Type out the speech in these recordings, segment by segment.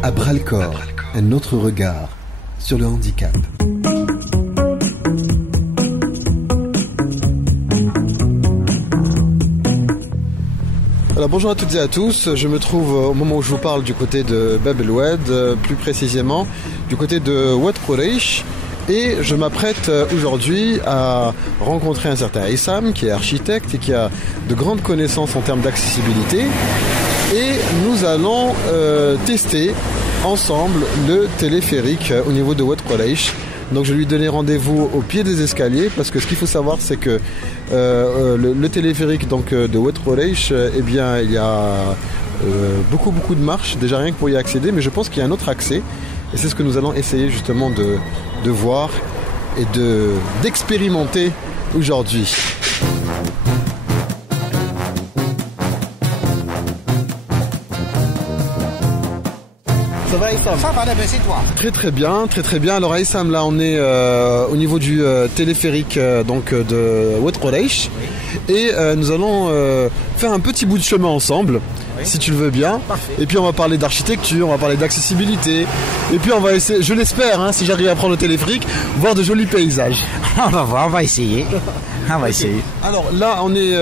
À bras-le-corps, un autre regard sur le handicap. Alors bonjour à toutes et à tous, je me trouve au moment où je vous parle du côté de Bab El Oued, plus précisément du côté de Oued Quraish, et je m'apprête aujourd'hui à rencontrer un certain Issam qui est architecte et qui a de grandes connaissances en termes d'accessibilité, et nous allons tester ensemble le téléphérique au niveau de Oued Quraish. Donc je vais lui donner rendez-vous au pied des escaliers, parce que ce qu'il faut savoir, c'est que le téléphérique donc, de Oued Quraish, eh bien, il y a beaucoup de marches, déjà rien que pour y accéder, mais je pense qu'il y a un autre accès, et c'est ce que nous allons essayer justement de voir et d'expérimenter aujourd'hui. Ça va Issam? Ça va, c'est toi. Très bien. Alors Issam, là on est au niveau du téléphérique donc de Oued Quraish, oui. Et nous allons faire un petit bout de chemin ensemble, oui. Si tu le veux bien. Parfait. Et puis on va parler d'architecture, on va parler d'accessibilité, et puis on va essayer, je l'espère, hein, si j'arrive à prendre le téléphérique, voir de jolis paysages. On va voir, on va essayer. Essayer. Alors là on est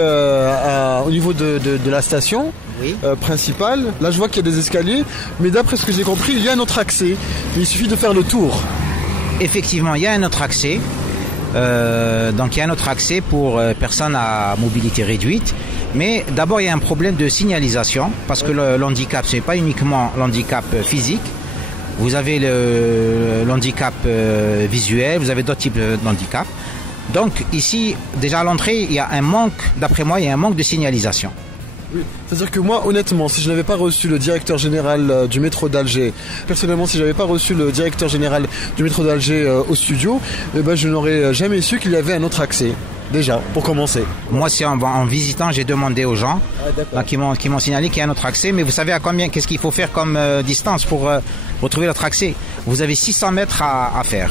au niveau de la station. Oui. Principal. Là je vois qu'il y a des escaliers, mais d'après ce que j'ai compris, il y a un autre accès. Il suffit de faire le tour. Effectivement, il y a un autre accès. Donc il y a un autre accès pour personnes à mobilité réduite. Mais d'abord il y a un problème de signalisation, parce que le handicap, ce n'est pas uniquement l'handicap physique. Vous avez l'handicap visuel, vous avez d'autres types d'handicap. Donc ici, déjà à l'entrée, il y a un manque, d'après moi, il y a un manque de signalisation. Oui. C'est-à-dire que moi, honnêtement, si je n'avais pas reçu le directeur général du métro d'Alger, personnellement, si je n'avais pas reçu le directeur général du métro d'Alger au studio, eh ben, je n'aurais jamais su qu'il y avait un autre accès. Déjà, pour commencer. Moi, c'est en visitant, j'ai demandé aux gens qui m'ont signalé qu'il y a un autre accès. Mais vous savez à combien, qu'est-ce qu'il faut faire comme distance pour retrouver l'autre accès? Vous avez 600 mètres à faire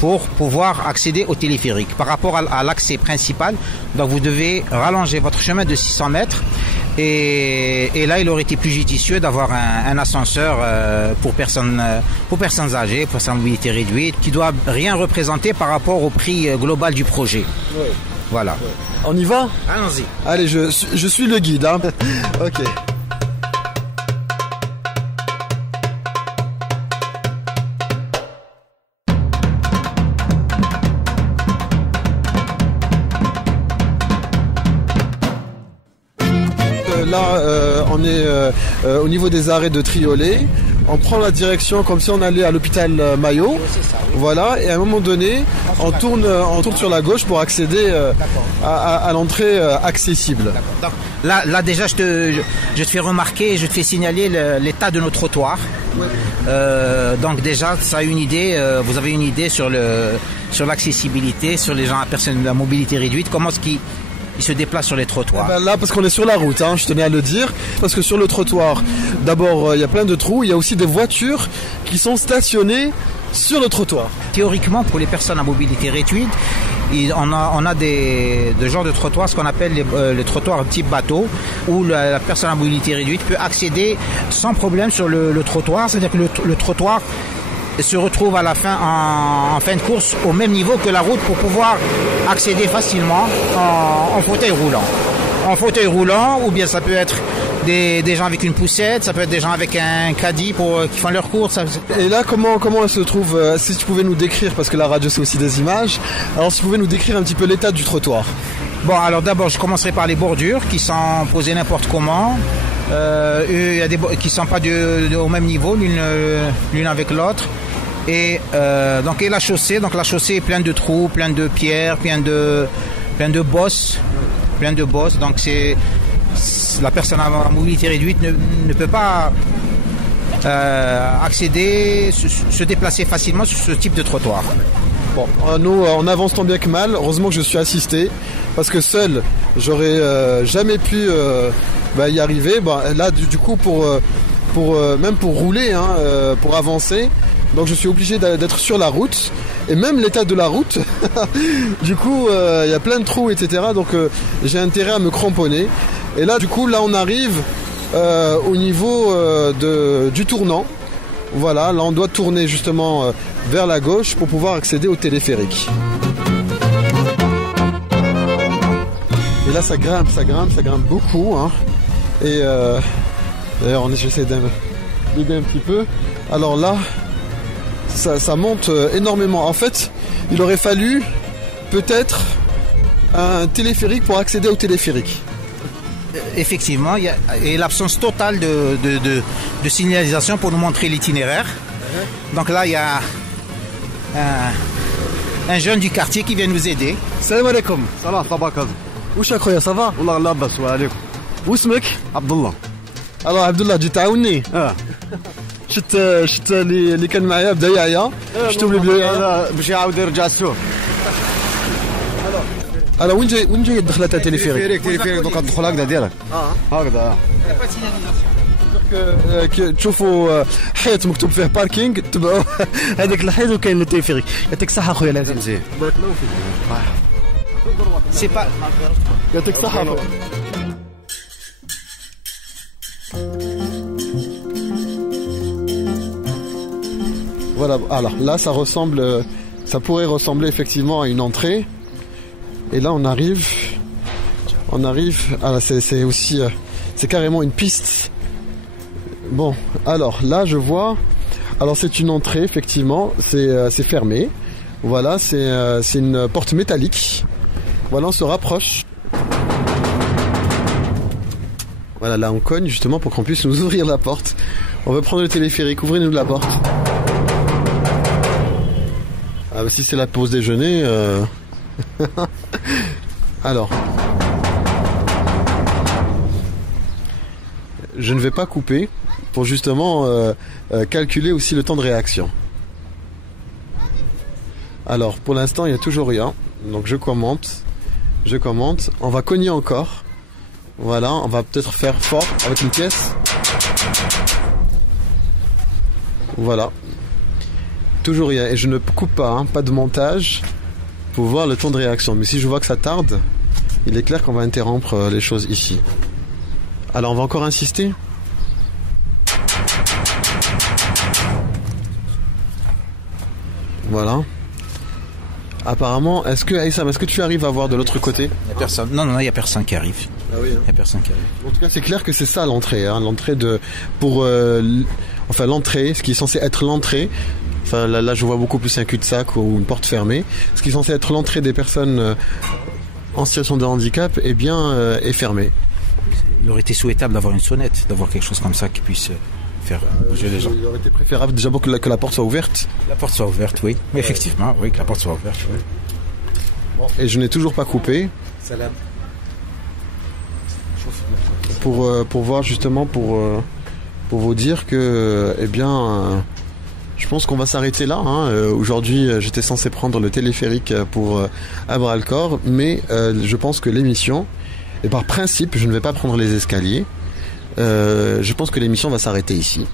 pour pouvoir accéder au téléphérique. Par rapport à l'accès principal, donc vous devez rallonger votre chemin de 600 mètres. Et là, il aurait été plus judicieux d'avoir un ascenseur pour personnes âgées, pour personnes à mobilité réduite, qui doit rien représenter par rapport au prix global du projet. Oui. Voilà. Oui. On y va? Allons-y. Allez, je suis le guide. Hein. Ok. Là, on est au niveau des arrêts de Triolet. On prend la direction comme si on allait à l'hôpital Maillot. Voilà, et à un moment donné, on tourne sur la gauche pour accéder à l'entrée accessible. Donc, là déjà, je te fais remarquer, je te fais signaler l'état de nos trottoirs. Oui. Donc déjà, ça a une idée. Vous avez une idée sur l'accessibilité, sur les gens à personnes à mobilité réduite. Comment est-ce qu'ils se déplacent sur les trottoirs? Ben là, parce qu'on est sur la route, hein, je tenais à le dire, parce que sur le trottoir, d'abord, il y a plein de trous, il y a aussi des voitures qui sont stationnées sur le trottoir. Théoriquement, pour les personnes à mobilité réduite, on a des genres de trottoirs, ce qu'on appelle les trottoirs type bateau, où la personne à mobilité réduite peut accéder sans problème sur le trottoir, c'est-à-dire que le trottoir se retrouve à la fin, en fin de course, au même niveau que la route, pour pouvoir accéder facilement en fauteuil roulant. En fauteuil roulant, ou bien ça peut être des gens avec une poussette, ça peut être des gens avec un caddie qui font leur course. Et là, comment elle se trouve, si tu pouvais nous décrire, parce que la radio c'est aussi des images, alors si tu pouvais nous décrire un petit peu l'état du trottoir. Bon, alors d'abord je commencerai par les bordures qui sont posées n'importe comment. Il y a qui ne sont pas au même niveau l'une avec l'autre. Et la chaussée, est pleine de trous, pleine de pierres, pleine de bosses. Donc la personne à mobilité réduite ne peut pas accéder, se déplacer facilement sur ce type de trottoir. Bon, nous on avance tant bien que mal. Heureusement que je suis assisté, parce que seul j'aurais jamais pu y arriver. Là du coup même pour rouler, pour avancer, donc je suis obligé d'être sur la route, et même l'état de la route du coup il y a plein de trous, etc. Donc j'ai intérêt à me cramponner. Et là du coup on arrive au niveau du tournant. Voilà, là on doit tourner justement vers la gauche pour pouvoir accéder au téléphérique. Et là ça grimpe beaucoup. Hein. Et d'ailleurs j'essaie d'aider un petit peu. Alors là, ça monte énormément. En fait, il aurait fallu peut-être un téléphérique pour accéder au téléphérique. Effectivement, il y a l'absence totale de signalisation pour nous montrer l'itinéraire. Donc là, il y a un jeune du quartier qui vient nous aider. Salam alaikum. Salam, tabakaz. Ouch akhoya, ça va? Wallah la bas wa alaikum. Où اسمك? Abdullah. Alors Abdullah, tu تعاوني. شفت اللي كان معايا بدا يعيا. شفتو بدا باش يعاود يرجع السوق. Alors وين جاي الدخله تاع التليفيريك؟ تليفيريك دوكا تدخل هكذا ديالك. هكذا. تشوفوا حيط مكتوب فيه باركينغ تبعوا هذاك الحيط وكاين التليفيريك. يعطيك الصحه خويا العزيز. مزيان. بارك الله فيك. C'est pas. يعطيك الصحه. Voilà, alors là ça pourrait ressembler effectivement à une entrée. Et là on arrive, c'est aussi, c'est carrément une piste. Bon, alors là je vois, alors c'est une entrée effectivement, c'est fermé. Voilà, c'est une porte métallique. Voilà, on se rapproche. Voilà, là on cogne justement pour qu'on puisse nous ouvrir la porte. On veut prendre le téléphérique, ouvrez-nous la porte. Ah, si c'est la pause déjeuner, alors, je ne vais pas couper pour justement calculer aussi le temps de réaction. Alors, pour l'instant, il n'y a toujours rien. Donc, je commente. On va cogner encore. Voilà, on va peut-être faire fort avec une pièce. Voilà. Toujours rien. Et je ne coupe pas, hein, pas de montage pour voir le temps de réaction. Mais si je vois que ça tarde, il est clair qu'on va interrompre les choses ici. Alors, on va encore insister. Voilà. Apparemment, est-ce que tu arrives à voir de l'autre côté? Il n'y a personne. Non, il n'y a personne qui arrive. Ah oui, hein. Il n'y a personne qui arrive. En tout cas, c'est clair que c'est ça l'entrée. Hein, l'entrée l'entrée, ce qui est censé être l'entrée. Enfin, là, je vois beaucoup plus un cul-de-sac ou une porte fermée. Ce qui est censé être l'entrée des personnes en situation de handicap, eh bien, est fermée. Il aurait été souhaitable d'avoir une sonnette, d'avoir quelque chose comme ça qui puisse faire bouger les gens. Il aurait été préférable déjà que la porte soit ouverte. La porte soit ouverte, oui. Mais effectivement, oui, que la porte soit ouverte. Oui. Bon. Et je n'ai toujours pas coupé. Salam. Pour voir justement, pour vous dire que, eh bien, je pense qu'on va s'arrêter là. Hein. Aujourd'hui, j'étais censé prendre le téléphérique pour à bras-le-corps, mais je pense que l'émission, et par principe, je ne vais pas prendre les escaliers. Je pense que l'émission va s'arrêter ici.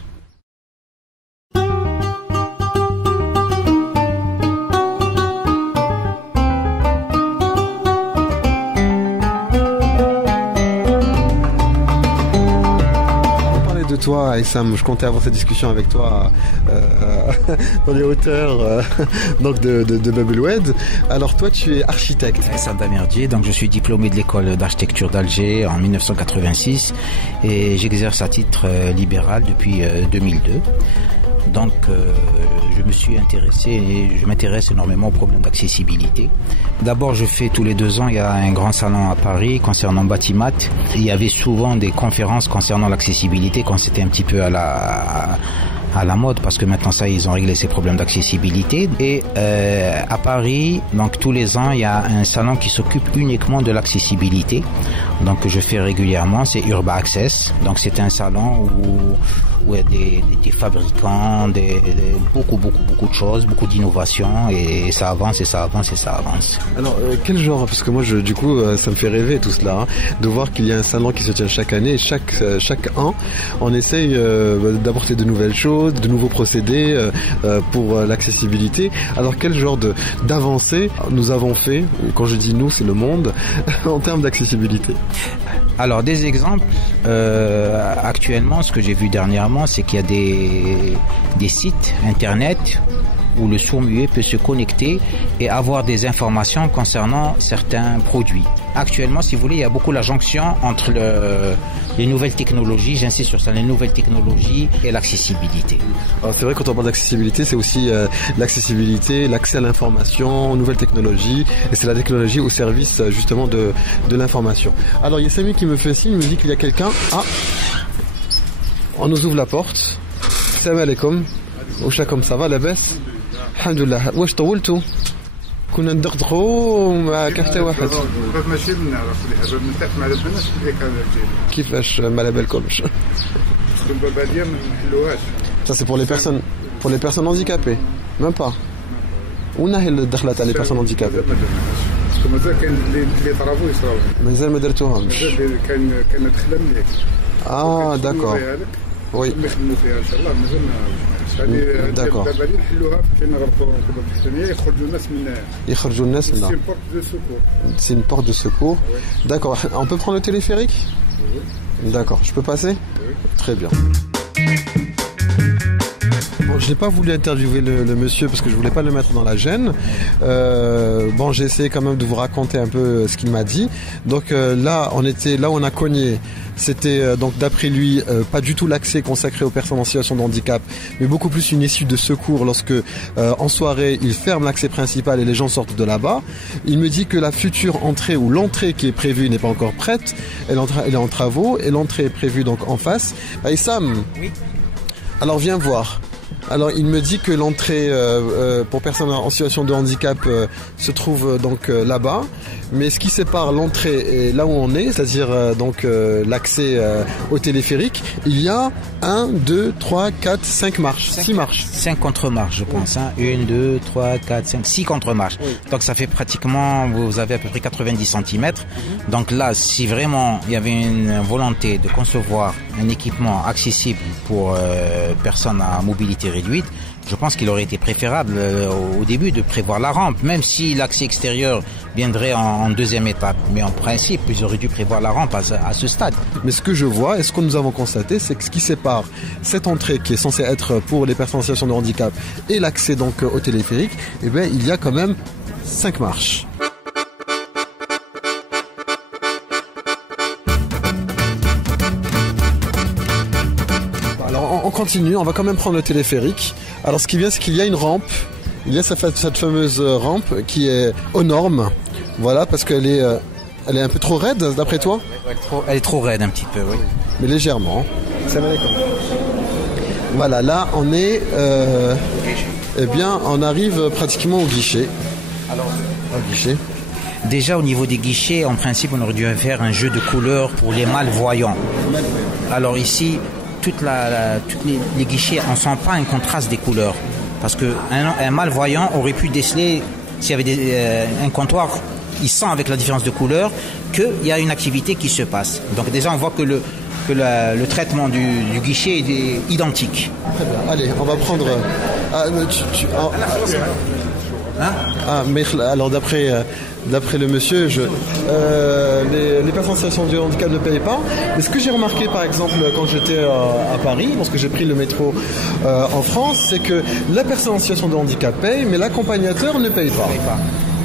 Toi, Aïssam, je comptais avoir cette discussion avec toi dans les hauteurs donc de Bebelwed. Alors toi, tu es architecte. Aïssam Damerdier, donc je suis diplômé de l'école d'architecture d'Alger en 1986 et j'exerce à titre libéral depuis 2002. Donc je me suis intéressé et je m'intéresse énormément aux problèmes d'accessibilité. D'abord, je fais tous les 2 ans, il y a un grand salon à Paris concernant Batimat. Il y avait souvent des conférences concernant l'accessibilité quand c'était un petit peu à la mode, parce que maintenant ça, ils ont réglé ces problèmes d'accessibilité. Et à Paris, donc tous les ans, il y a un salon qui s'occupe uniquement de l'accessibilité. Donc je fais régulièrement, c'est Urba Access. Donc c'est un salon où il y a des fabricants, beaucoup de choses, beaucoup d'innovations, et ça avance, et ça avance, et ça avance. Alors quel genre, parce que moi du coup ça me fait rêver tout cela, hein, de voir qu'il y a un salon qui se tient chaque année, et chaque an on essaye d'apporter de nouvelles choses, de nouveaux procédés pour l'accessibilité. Alors quel genre d'avancées nous avons fait, quand je dis nous c'est le monde, en termes d'accessibilité? Alors des exemples, actuellement ce que j'ai vu dernièrement, actuellement, c'est qu'il y a des sites internet où le sourd-muet peut se connecter et avoir des informations concernant certains produits. Actuellement, si vous voulez, il y a beaucoup la jonction entre les nouvelles technologies, j'insiste sur ça, les nouvelles technologies et l'accessibilité. C'est vrai, quand on parle d'accessibilité, c'est aussi l'accessibilité, l'accès à l'information, aux nouvelles technologies, et c'est la technologie au service justement de l'information. Alors, il y a Samy qui me fait signe, il me dit qu'il y a quelqu'un. Ah, on nous ouvre la porte. Salam alaikum. Ouchakom, ça va, la baisse? Alhamdulillah. واش طولتوا؟ كنا ندغدغوا وما كان حتى واحد. ماشي بنعرف الباب نتاعك ما على بالناش كيف كان جاي. كيفاش ما على بالكمش؟ الباب هذه ما نحلوهاش. Ça c'est pour les personnes handicapées. Même pas. وين هي الدخله تاع les personnes handicapées؟ مازال كاين اللي طرابو يصراو. مازال ما درتوهمش. مازال كان دخله مليح. d'accord. Oui. نخدموا فيها ان شاء الله مازال ما D'accord. يخرجوا الناس منها. C'est une porte de secours. D'accord. On peut prendre le téléphérique? D'accord. Je peux passer? Très bien. Bon, je n'ai pas voulu interviewer le monsieur parce que je voulais pas le mettre dans la gêne. Bon, j'ai essayé quand même de vous raconter un peu ce qu'il m'a dit. Donc là où on a cogné. C'était donc d'après lui pas du tout l'accès consacré aux personnes en situation de handicap, mais beaucoup plus une issue de secours lorsque en soirée il ferme l'accès principal et les gens sortent de là-bas. Il me dit que la future entrée ou l'entrée qui est prévue n'est pas encore prête, elle est en travaux et l'entrée est prévue donc en face. Aïssam, oui. Alors viens voir. Alors il me dit que l'entrée pour personnes en situation de handicap se trouve donc là-bas, mais ce qui sépare l'entrée et là où on est, c'est-à-dire donc l'accès au téléphérique, il y a 1, 2, 3, 4, 5 marches, 6 marches. 5 contre-marches je pense, hein. 1, 2, 3, 4, 5, 6 contre-marches. Oui. Donc ça fait pratiquement, vous avez à peu près 90 cm. Donc là, si vraiment il y avait une volonté de concevoir un équipement accessible pour personnes à mobilité réduite, je pense qu'il aurait été préférable au début de prévoir la rampe, même si l'accès extérieur viendrait en deuxième étape. Mais en principe, ils auraient dû prévoir la rampe à ce stade. Mais ce que je vois et ce que nous avons constaté, c'est que ce qui sépare cette entrée qui est censée être pour les personnes en situation de handicap et l'accès donc au téléphérique, eh bien, il y a quand même 5 marches. On continue, on va quand même prendre le téléphérique. Alors ce qui vient, c'est qu'il y a une rampe. Il y a cette fameuse rampe qui est aux normes. Voilà, parce qu'elle est un peu trop raide, d'après toi? Elle est trop raide un petit peu, oui. Mais légèrement. Ça va aller comme. Voilà, là on est... eh bien, on arrive pratiquement au guichet. Alors, au guichet. Déjà au niveau des guichets, en principe, on aurait dû faire un jeu de couleurs pour les malvoyants. Alors ici... Toutes les guichets, on ne sent pas un contraste des couleurs. Parce qu'un malvoyant aurait pu déceler, s'il y avait un comptoir, il sent avec la différence de couleur qu'il y a une activité qui se passe. Donc déjà, on voit que le traitement du guichet est identique. Très bien. Allez, on va prendre... mais alors d'après le monsieur, les personnes en situation de handicap ne payent pas. Mais ce que j'ai remarqué par exemple quand j'étais à Paris, lorsque j'ai pris le métro en France, c'est que la personne en situation de handicap paye, mais l'accompagnateur ne paye pas.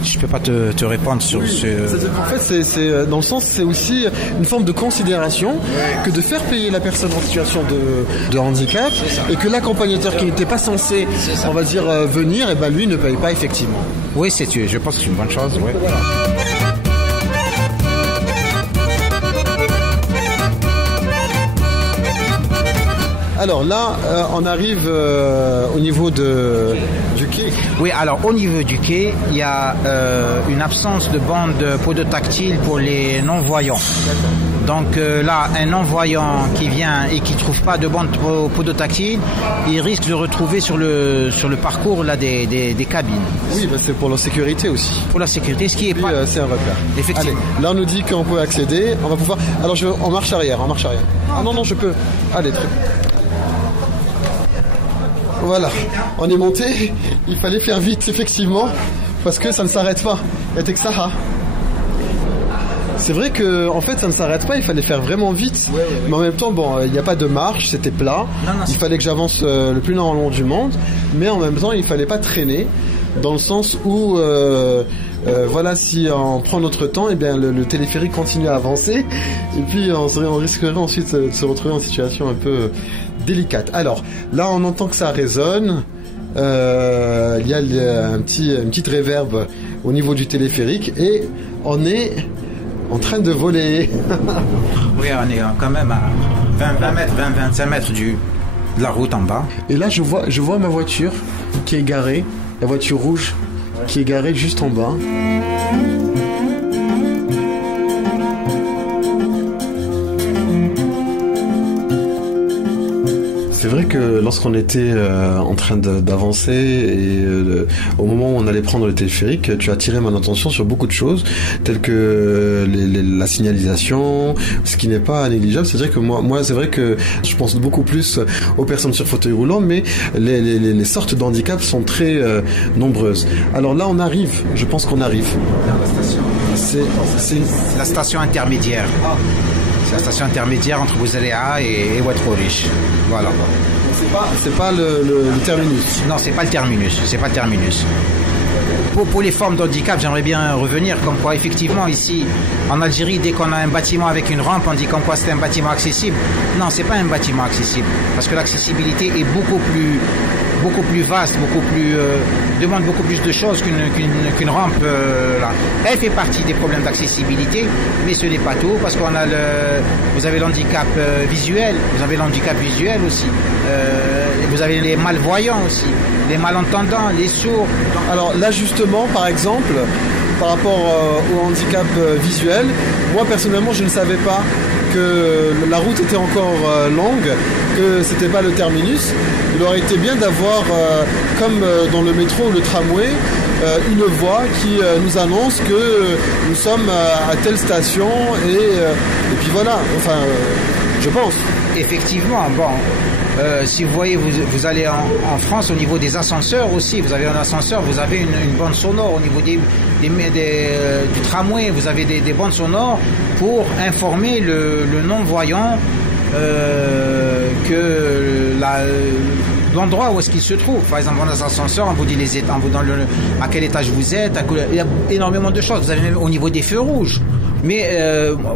Je peux pas te répondre sur ce... En fait, c'est dans le sens, c'est aussi une forme de considération que de faire payer la personne en situation de handicap et que l'accompagnateur qui n'était pas censé, on va dire, venir, et ben lui ne paye pas effectivement. Oui, je pense que c'est une bonne chose. Ouais. Voilà. Alors là, on arrive au niveau du quai. Oui, alors au niveau du quai, il y a une absence de bande podotactile pour les non-voyants. Donc là, un non-voyant qui vient et qui ne trouve pas de bande podotactile, il risque de retrouver sur le parcours là, des cabines. Oui, bah c'est pour la sécurité aussi. Pour la sécurité, ce qui est pas... c'est un repère. Effectivement. Allez, là, on nous dit qu'on peut accéder. On va pouvoir... Alors, on marche arrière. Ah non, je peux. Allez, très... Voilà, on est monté, il fallait faire vite effectivement, parce que ça ne s'arrête pas. Et que ça, C'est vrai que en fait ça ne s'arrête pas, il fallait faire vraiment vite. Mais en même temps, bon, il n'y a pas de marche, c'était plat. Il fallait que j'avance le plus long du monde, mais en même temps il fallait pas traîner, dans le sens où voilà, si on prend notre temps, et bien le téléphérique continue à avancer, et puis on risquerait ensuite de se retrouver en situation un peu délicate. Alors là, on entend que ça résonne. Il y a une petite réverb au niveau du téléphérique et on est en train de voler. Oui, on est quand même à 25 mètres de la route en bas. Et là, je vois ma voiture qui est garée, la voiture rouge qui est garée juste en bas. C'est vrai que lorsqu'on était en train d'avancer et au moment où on allait prendre le téléphérique, tu as attiré mon attention sur beaucoup de choses, telles que la signalisation, ce qui n'est pas négligeable. C'est-à-dire que moi, c'est vrai que je pense beaucoup plus aux personnes sur fauteuil roulant, mais les sortes d'handicap sont très nombreuses. Alors là, on arrive. Je pense qu'on arrive. C'est la station intermédiaire. C'est la station intermédiaire entre Bouzaléa et Oued Khoriche. Voilà. C'est pas le terminus. Non, c'est pas le terminus. C'est pas le terminus. Pour les formes d'handicap, j'aimerais bien revenir comme quoi effectivement ici en Algérie, dès qu'on a un bâtiment avec une rampe, on dit comme quoi c'est un bâtiment accessible. Non, c'est pas un bâtiment accessible parce que l'accessibilité est beaucoup plus vaste, demande beaucoup plus de choses qu'une rampe là. Elle fait partie des problèmes d'accessibilité, mais ce n'est pas tout parce qu'on a vous avez l'handicap visuel, vous avez l'handicap visuel aussi, vous avez les malvoyants aussi, les malentendants, les sourds. Alors là justement, par exemple, par rapport au handicap visuel, moi personnellement je ne savais pas que la route était encore longue, que c'était pas le terminus. Il aurait été bien d'avoir, comme dans le métro ou le tramway, une voix qui nous annonce que nous sommes à telle station et puis voilà, enfin je pense. Effectivement, bon, si vous voyez, vous allez en France au niveau des ascenseurs aussi, vous avez un ascenseur, vous avez une bande sonore au niveau du tramway, vous avez des bandes sonores pour informer le non-voyant que l'endroit où est-ce qu'il se trouve. Par exemple, dans les ascenseurs, on vous dit à quel étage vous êtes, il y a énormément de choses. Vous avez même au niveau des feux rouges. Mais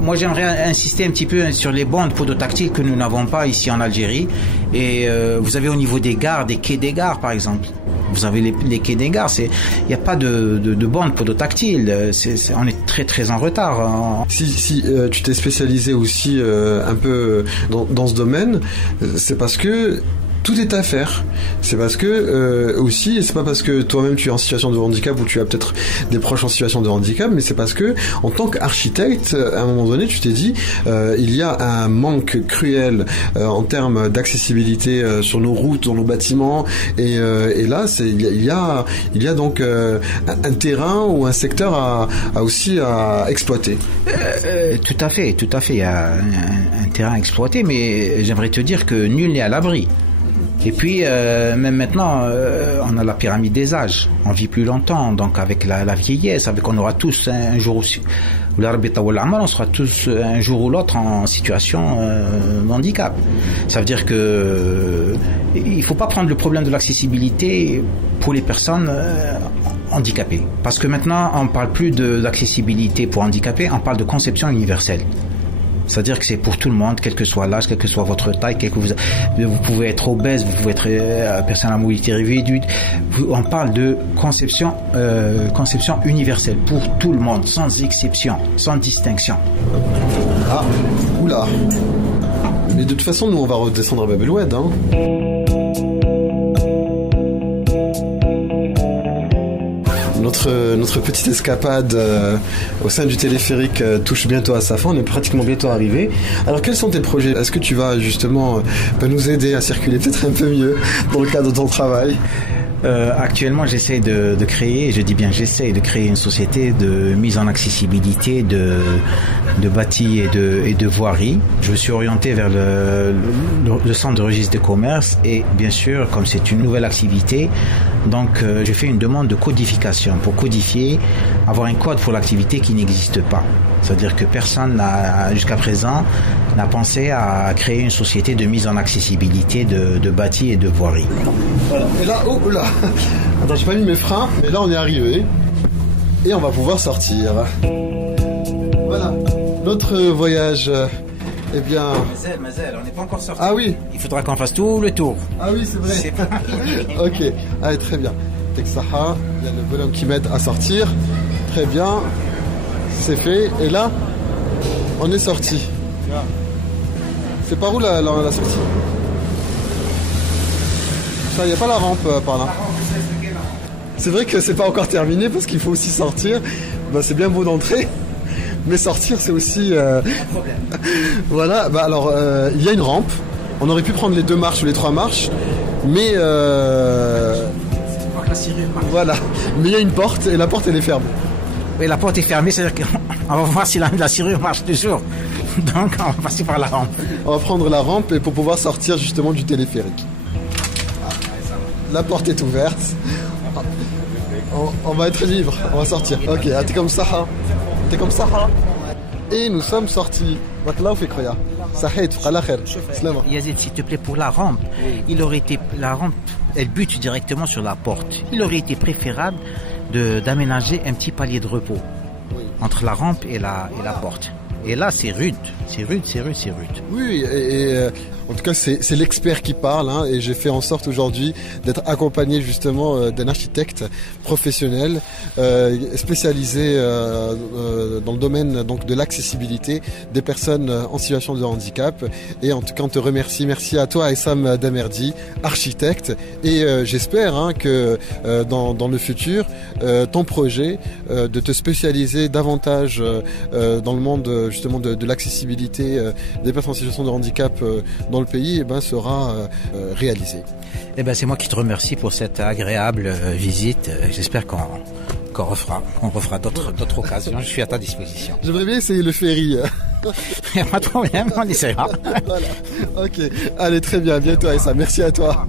moi j'aimerais insister un petit peu sur les bandes podotactiles que nous n'avons pas ici en Algérie. Et vous avez au niveau des gares, des quais des gares par exemple. Vous avez les quais des gares, il n'y a pas de bandes podotactiles. On est très très en retard. Si tu t'es spécialisé aussi un peu dans ce domaine, c'est parce que tout est à faire. C'est parce que aussi, et c'est pas parce que toi-même tu es en situation de handicap ou tu as peut-être des proches en situation de handicap, mais c'est parce que en tant qu'architecte, à un moment donné, tu t'es dit il y a un manque cruel en termes d'accessibilité sur nos routes, dans nos bâtiments, et là, il y a donc un terrain ou un secteur à exploiter. Tout à fait. Il y a un terrain à exploiter, mais j'aimerais te dire que nul n'est à l'abri. Et puis, même maintenant, on a la pyramide des âges. On vit plus longtemps, donc avec la vieillesse, avec on aura tous un jour aussi, on sera tous un jour ou l'autre en situation de handicap. Ça veut dire que il faut pas prendre le problème de l'accessibilité pour les personnes handicapées. Parce que maintenant, on parle plus d'accessibilité pour handicapés, on parle de conception universelle. C'est-à-dire que c'est pour tout le monde, quel que soit l'âge, quelle que soit votre taille, vous pouvez être obèse, vous pouvez être personne à mobilité réduite. On parle de conception universelle pour tout le monde, sans exception, sans distinction. Ah, oula. Mais de toute façon, nous on va redescendre à Bab El Oued, hein. Notre petite escapade au sein du téléphérique touche bientôt à sa fin, on est pratiquement bientôt arrivé. Alors quels sont tes projets? Est-ce que tu vas justement nous aider à circuler peut-être un peu mieux dans le cadre de ton travail? Actuellement, j'essaie de créer, je dis bien j'essaie de créer une société de mise en accessibilité de bâtis et de voiries. Je me suis orienté vers le centre de registre de commerce et bien sûr, comme c'est une nouvelle activité, donc j'ai fait une demande de codification pour codifier, avoir un code pour l'activité qui n'existe pas. C'est-à-dire que personne jusqu'à présent n'a pensé à créer une société de mise en accessibilité de bâtis et de voiries. Voilà. Et là, oh là, attends, j'ai pas mis mes freins, mais là on est arrivé et on va pouvoir sortir. Voilà, notre voyage, eh bien... Mazel, on n'est pas encore sorti. Ah oui. Il faudra qu'on fasse tout le tour. Ah oui, c'est vrai. Ok, allez, très bien. Texaha, il y a le bonhomme qui m'aide à sortir. Très bien. C'est fait, et là, on est sorti. C'est par où la sortie? Ça, il n'y a pas la rampe par là. C'est vrai que c'est pas encore terminé parce qu'il faut aussi sortir. Bah, c'est bien beau d'entrer, mais sortir c'est aussi... Voilà, bah alors il y a une rampe. On aurait pu prendre les 2 marches ou les 3 marches, mais... Voilà, mais il y a une porte et la porte elle est fermée. Oui, la porte est fermée, c'est-à-dire qu'on va voir si la serrure marche toujours. Donc, on va passer par la rampe. On va prendre la rampe et pour pouvoir sortir justement du téléphérique. La porte est ouverte. On va être libre, on va sortir. Ok, t'es comme ça. T'es comme ça. Et nous sommes sortis. Yazid, s'il te plaît, pour la rampe, la rampe, elle bute directement sur la porte. Il aurait été préférable d'aménager un petit palier de repos entre la rampe et la porte. Et là, c'est rude. Oui, en tout cas, c'est l'expert qui parle, hein, et j'ai fait en sorte aujourd'hui d'être accompagné justement d'un architecte professionnel spécialisé dans le domaine donc de l'accessibilité des personnes en situation de handicap. Et en tout cas, on te remercie. Merci à toi, Essam Damerdi, architecte. Et j'espère que dans le futur, ton projet de te spécialiser davantage dans le monde justement de l'accessibilité des personnes en situation de handicap dans le pays sera réalisé. C'est moi qui te remercie pour cette agréable visite. J'espère qu'on refera d'autres occasions. Je suis à ta disposition. J'aimerais bien essayer le ferry. Il n'y a pas de problème, on essaiera. Voilà. Ok, allez, très bien, bientôt et ça. Merci à toi.